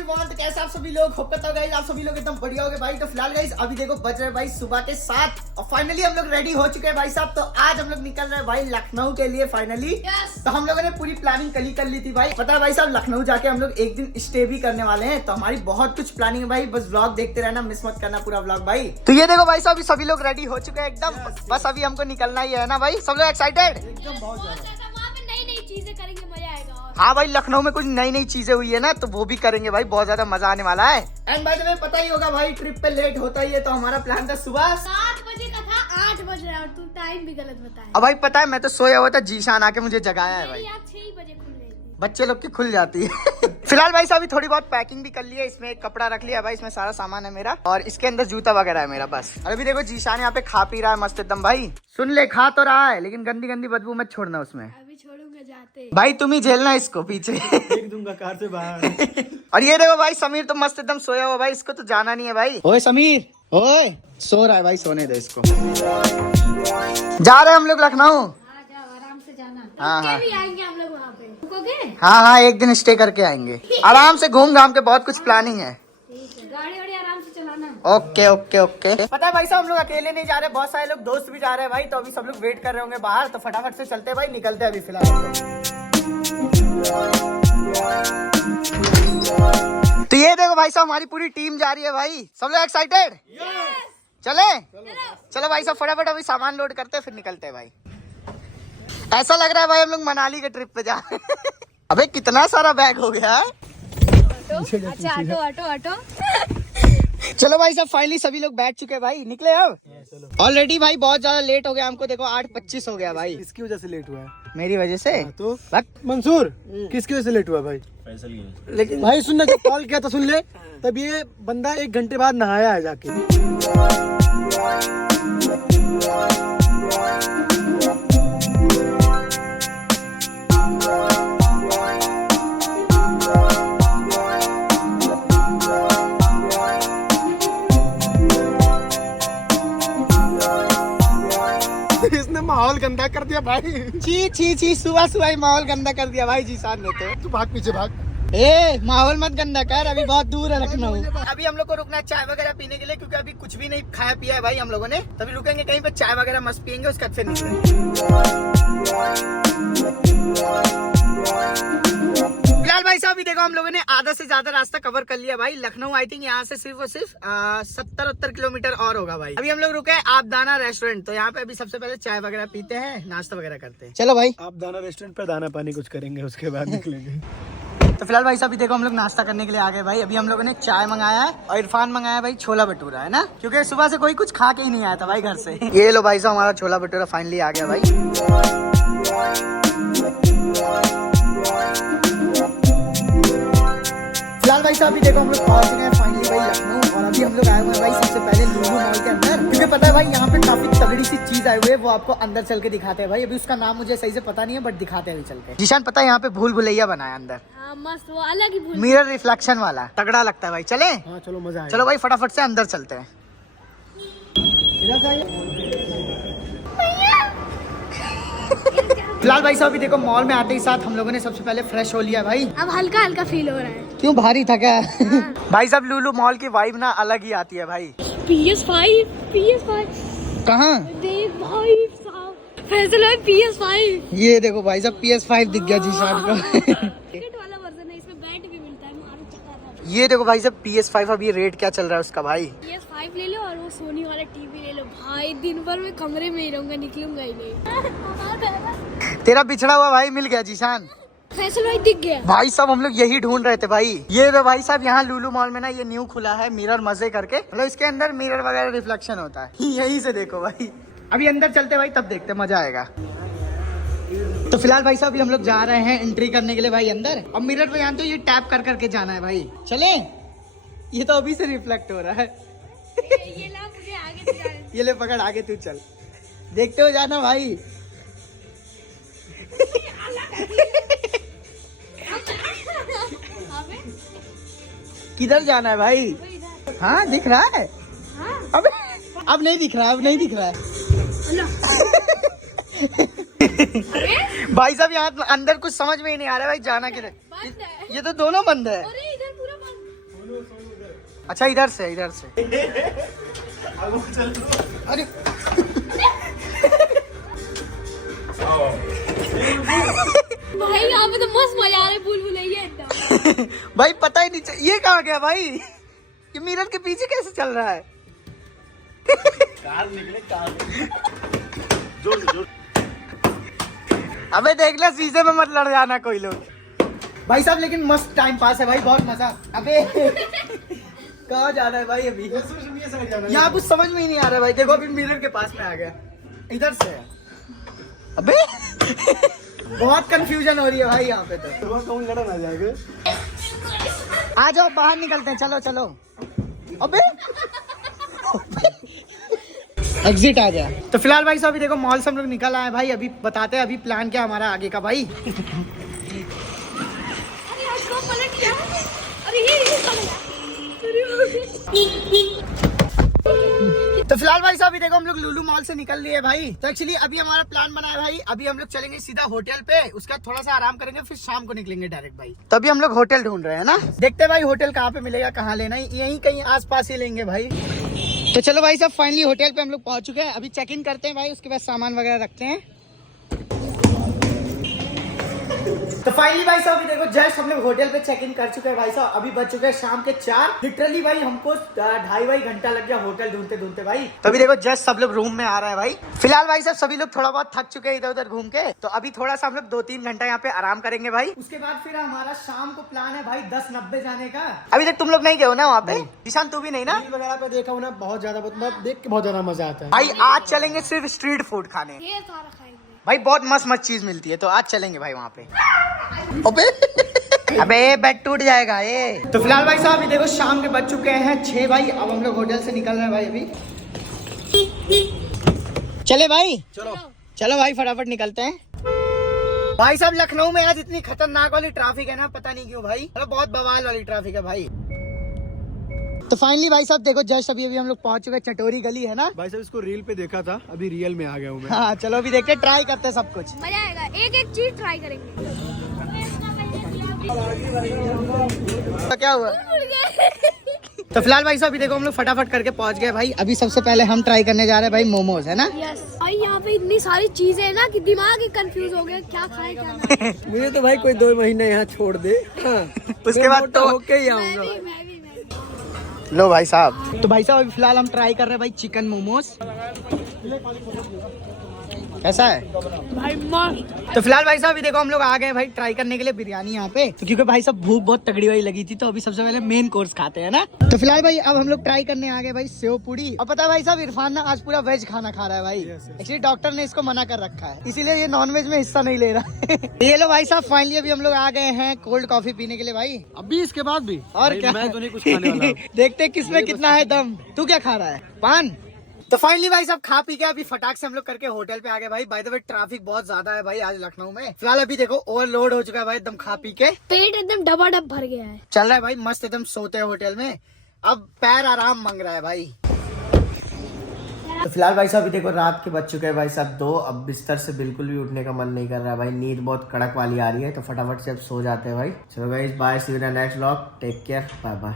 Everyone, तो कैसे आप सभी लोग होप करता हूँ गाइस आप सभी लोग एकदम बढ़िया हो गए भाई। तो फिलहाल गाइस अभी देखो बज रहे भाई सुबह के 7 और फाइनली हम लोग रेडी हो चुके हैं भाई साहब। तो आज हम लोग निकल रहे हैं भाई लखनऊ के लिए फाइनली। तो हम लोगों ने पूरी प्लानिंग कल ही कर ली थी भाई। पता है भाई साहब लखनऊ जाके हम लोग एक दिन स्टे भी करने वाले हैं। तो हमारी बहुत कुछ प्लानिंग है भाई, बस व्लॉग देखते रहना, मिस मत करना पूरा व्लॉग भाई। तो ये देखो भाई साहब अभी सभी लोग रेडी हो चुके हैं एकदम, बस अभी हमको निकलना ही है ना भाई। सब लोग एक्साइटेड एकदम बहुत ज्यादा। नई चीजें करेंगे, मजा आएगा। हाँ भाई लखनऊ में कुछ नई नई चीजें हुई है ना, तो वो भी करेंगे भाई, बहुत ज्यादा मजा आने वाला है। एंड भाई तुम्हें पता ही होगा भाई ट्रिप पे लेट होता ही है, तो हमारा प्लान था सुबह 7 बजे का था, 8 बज रहा है और तू टाइम भी गलत बताया। अब भाई पता है मैं तो सोया हुआ था, जीशान आके मुझे जगाया है भाई। यार 6 बजे खुल गई थी। बच्चे लोग की खुल जाती है। फिलहाल भाई साहब थोड़ी बहुत पैकिंग भी कर ली है, इसमें एक कपड़ा रख लिया भाई, इसमें सारा सामान है मेरा और इसके अंदर जूता वगैरह है मेरा बस। और अभी देखो जीशान यहाँ पे खा पी रहा है मस्त एकदम भाई। सुन ले खा तो रहा है लेकिन गंदी गंदी बदबू मत छोड़ना उसमें। अभी छोड़ूंगा जाते भाई तुम ही झेलना इसको पीछे। फेंक दूंगा कार से बाहर। और ये देखो भाई समीर तो मस्त एकदम सोया हुआ भाई, इसको तो जाना नहीं है भाई। ओए समीर ओए, सो रहा है भाई, सोने दो इसको। जा रहे हैं हम लोग लखनऊ। आराम से जाना। हाँ, हाँ। भी आएंगे हम लोग वहाँ पे। रुकोगे? हाँ हाँ एक दिन स्टे करके आएंगे, आराम से घूम घाम के, बहुत कुछ प्लानिंग है। ठीक है, गाड़ी वाड़ी आराम से चलाना। Okay okay okay. पता है भाई साहब हम लोग अकेले नहीं जा रहे, बहुत सारे लोग दोस्त भी जा रहे हैं भाई। तो अभी सब लोग वेट कर रहे होंगे बाहर, तो फटाफट से चलते हैं भाई, निकलते हैं अभी फिलहाल। तो ये देखो भाई साहब हमारी पूरी टीम जा रही है भाई, सब लोग एक्साइटेड। चले चलो भाई साहब फटाफट अभी सामान लोड करते हैं फिर निकलते हैं भाई। ऐसा लग रहा है भाई हम लोग मनाली के ट्रिप पे जा रहे हैं। अबे कितना सारा बैग हो गया है। अच्छा ऑटो चलो भाई साहब फाइनली सभी लोग बैठ चुके हैं भाई, निकले अब। ऑलरेडी भाई बहुत ज्यादा लेट हो गया हमको, देखो 8:25 हो गया भाई। किसकी वजह से लेट हुआ है? मेरी वजह से। तो मंसूर किसकी वजह से लेट हुआ भाई? फैसल की। लेकिन भाई सुनना, जब कॉल किया था सुन ले, तब ये बंदा 1 घंटे बाद नहाया है जाके। इसने माहौल गंदा कर दिया भाई। छी छी छी, सुबह सुबह ही माहौल गंदा कर दिया भाई जीशान ने तो। तू भाग पीछे भाग। ए माहौल मत गंदा कर, अभी बहुत दूर है लखनऊ। अभी हम लोग को रुकना है चाय वगैरह पीने के लिए, क्योंकि अभी कुछ भी नहीं खाया पिया है भाई हम लोगों ने। तभी रुकेंगे कहीं पे, चाय वगैरह मस्त पियेंगे, उसके बाद फिर निकलेंगे। फिलहाल भाई साहब अभी देखो हम लोगों ने आधा से ज्यादा रास्ता कवर कर लिया भाई। लखनऊ आई थिंक यहाँ से सिर्फ और सिर्फ 70-80 किलोमीटर और होगा भाई। अभी हम लोग रुके हैं आपदाना रेस्टोरेंट, तो यहाँ पे अभी सबसे पहले चाय वगैरह पीते हैं, नाश्ता वगैरह करते हैं। चलो भाई आप दाना रेस्टोरेंट पे दाना पानी कुछ करेंगे, उसके बाद निकलेंगे। तो फिलहाल भाई साहब अभी देखो हम लोग नाश्ता करने के लिए आ गए भाई। अभी हम लोगों ने चाय मंगाया है और इरफान मंगाया भाई छोला भटूरा, है ना, क्योंकि सुबह से कोई कुछ खा के ही नहीं आया था भाई घर से। ये लो भाई साहब हमारा छोला भटूरा फाइनली आ गया भाई। फिलहाल भाई साहब अभी देखो हम लोग पहुंच गए हैं फाइनली भाई लखनऊ, और अभी हम लोग आए हुए हैं भाई सबसे पहले लुलु मॉल के अंदर, क्योंकि पता है भाई यहाँ पे काफी तगड़ी सी चीज आई हुई है, वो आपको अंदर चल के दिखाते हैं भाई। अभी उसका नाम मुझे सही से पता नहीं है, बट दिखाते हैं अभी चल के। जीशान पता है यहाँ पे भूल भुलैया बनाया अंदर, हाँ मस्त, वो अलग ही भूल। मिरर रिफ्लेक्शन वाला, तगड़ा लगता है भाई। चले हाँ चलो मजा आएगा। चलो भाई फटाफट से अंदर चलते हैं। फिलहाल भाई साहब अभी देखो मॉल में आते ही साथ हम लोगों ने सबसे पहले फ्रेश हो लिया भाई। अब हल्का हल्का फील हो रहा है। क्यों भारी था क्या? भाई साहब लुलु मॉल की वाइब ना अलग ही आती है भाई। PS5 कहाँ? देख भाई साहब, फैसल है PS5। ये देखो भाई साहब PS5 दिख गया जीशान को। टिकट वाला वर्जन है, इसमें बैट भी मिलता है, मारो चक्कर। ये देखो भाई साहब PS5, अब ये रेट क्या चल रहा है उसका भाई? PS5 ले लो और वो सोनी वाला टीवी ले लो भाई। दिन भर मैं कमरे में ही रहूंगा, निकलूंगा ही नहीं। तेरा बिछड़ा हुआ भाई मिल गया जीशान। फैसल भाई दिख गया भाई साहब हम लोग यही ढूंढ रहे थे भाई। ये तो भाई साहब यहाँ लुलु मॉल में ना ये न्यू खुला है मिरर मजे करके, मतलब इसके अंदर मिरर वगैरह रिफ्लेक्शन होता है। यही से देखो भाई, अभी अंदर चलते भाई तब देखते, मजा आएगा। तो फिलहाल भाई साहब हम लोग जा रहे हैं एंट्री करने के लिए भाई अंदर। अब मिरर पे जानते हो ये टैप कर करके जाना है भाई। चले, ये तो अभी से रिफ्लेक्ट हो रहा है। ये ला मुझे आगे से जाने। ये ले पकड़, आगे तू चल, देखते हो जाना भाई। किधर जाना है भाई? हाँ दिख रहा है। हाँ? अब नहीं दिख रहा है, अब नहीं दिख रहा है। भाई साहब यहाँ अंदर कुछ समझ में ही नहीं आ रहा है भाई, जाना किधर? बंद है। ये तो दोनों बंद है। अरे इधर पूरा बंद। अच्छा इधर से अरे भाई यहाँ पे तो मस्त मजा आ रहा है, भूल भुलैया एकदम। भाई पता ही नहीं ये कहाँ गया भाई, ये मिरर के पीछे कैसे चल रहा है? कार निकले जोर। अबे देख ले शीशे में मत लड़ जाना कोई लोग। भाई साहब लेकिन मस्त टाइम पास है भाई, बहुत मजा। अबे कहाँ जा रहा है भाई अभी? यहाँ कुछ समझ में ही नहीं आ रहा भाई। देखो अभी मिरर के पास में आ गया, इधर से। अबे बहुत कंफ्यूजन हो रही है भाई यहाँ पे तो। कौन लड़ा ना जाएगा? आ जाओ बाहर निकलते हैं, चलो। अबे एग्जिट आ गया। तो फिलहाल भाई साहब अभी देखो मॉल से हम लोग निकल आए भाई। अभी बताते हैं अभी प्लान क्या हमारा आगे का भाई। तो फिलहाल भाई साहब अभी देखो हम लोग लुलु मॉल से निकल लिए भाई। तो एक्चुअली अभी हमारा प्लान बना है भाई, अभी हम लोग चलेंगे सीधा होटल पे, उसके बाद थोड़ा सा आराम करेंगे, फिर शाम को निकलेंगे डायरेक्ट भाई। तो अभी हम लोग होटल ढूंढ रहे हैं ना, देखते हैं भाई होटल कहाँ पे मिलेगा, कहाँ लेना है, यहीं कहीं आसपास ही लेंगे भाई। तो चलो भाई साहब फाइनली होटल पे हम लोग पहुंच चुके हैं। अभी चेक इन करते हैं भाई, उसके बाद सामान वगैरह रखते हैं। तो फाइनली भाई साहब अभी देखो जस्ट हम लोग होटल पे चेक इन कर चुके हैं भाई साहब। अभी बज चुके हैं शाम के 4। लिटरली भाई हमको 2.5 घंटा लग गया होटल ढूंढते भाई। तो अभी देखो जस्ट सब लोग रूम में आ रहे हैं भाई। फिलहाल भाई साहब सभी लोग थोड़ा बहुत थक चुके हैं इधर उधर घूम के, तो अभी थोड़ा सा हम लोग 2-3 घंटा यहाँ पे आराम करेंगे भाई। उसके बाद फिर हमारा शाम को प्लान है भाई 10:90 जाने का। अभी तक तुम लोग नहीं गए हो ना वहाँ पे? ईशान तू भी नहीं ना? रील वगैरह पे देखा हूँ ना, बहुत ज्यादा देख के बहुत ज्यादा मजा आता है भाई। आज चलेंगे सिर्फ स्ट्रीट फूड खाने, ये सारा खाएंगे भाई बहुत मस्त चीज मिलती है, तो आज चलेंगे भाई वहाँ पे। अबे बेड टूट जाएगा ये। तो फिलहाल भाई साहब अभी देखो शाम के बज चुके हैं 6 भाई। अब हम लोग होटल से निकल रहे हैं भाई अभी। चले भाई, चलो भाई फटाफट निकलते हैं। भाई साहब लखनऊ में आज इतनी खतरनाक वाली ट्रैफिक है ना, पता नहीं क्यों भाई, मतलब बहुत बवाल वाली ट्रैफिक है भाई। तो फाइनली भाई साहब देखो जस्ट अभी हम लोग पहुंच चुके हैं, चटोरी गली है ना। भाई साहब इसको रील पे देखा था, अभी रियल में आ गया हूँ मैं। हाँ चलो अभी देखते हैं, ट्राई करते हैं सब कुछ। मजा आएगा, एक चीज ट्राई करेंगे। तो क्या हुआ? तो फिलहाल भाई साहब अभी देखो हम लोग फटाफट करके पहुंच गए भाई। अभी सबसे पहले हम ट्राई करने जा रहे हैं भाई मोमोज, है ना? यस भाई, यहाँ पे इतनी सारी चीजें है ना कि दिमाग ही कंफ्यूज हो गया, क्या खाए क्या ना। मुझे तो भाई कोई 2 महीने यहाँ छोड़ दे, उसके बाद तो होके ही मैं आऊंगा। भी। लो भाई साहब। तो भाई साहब अभी फिलहाल हम ट्राई कर रहे हैं भाई चिकन मोमोज। कैसा है भाई मस्त। तो फिलहाल भाई साहब अभी देखो हम लोग आ गए भाई ट्राई करने के लिए बिरयानी यहाँ पे, तो क्योंकि भाई साहब भूख बहुत तगड़ी वाली लगी थी, तो अभी सबसे पहले मेन कोर्स खाते हैं ना। तो फिलहाल भाई अब हम लोग ट्राई करने आ गए भाई सेव पूरी। और पता है भाई साहब इरफान ना आज पूरा वेज खाना खा रहा है भाई। एक्चुअली डॉक्टर ने इसको मना कर रखा है, इसीलिए ये नॉन वेज में हिस्सा नहीं ले रहा है। ये लो भाई साहब फाइनली अभी हम लोग आ गए हैं कोल्ड कॉफी पीने के लिए भाई। अभी इसके बाद भी और क्या, मैं तो नहीं कुछ खाने वाला हूँ। देखते किसमें कितना है दम। तू क्या खा रहा है? पान। तो फाइनली भाई साहब खा पी के अभी फटाक से हम लोग करके होटल पे आ गए भाई। बाय द वे ट्रैफिक बहुत ज्यादा है भाई आज लखनऊ में। फिलहाल अभी देखो ओवरलोड हो चुका है भाई एकदम खा पी के, पेट एकदम डबाडब भर गया है। चल रहा है भाई मस्त एकदम सोते हैं होटल में। अब पैर आराम मांग रहा है भाई। तो फिलहाल भाई साहब अभी देखो रात के बज चुके हैं भाई साहब 2। अब बिस्तर से बिल्कुल भी उठने का मन नहीं कर रहा है भाई, नींद बहुत कड़क वाली आ रही है, तो फटाफट से अब सो जाते हैं भाई। चलो guys bye, see you in the next vlog, take care, bye bye.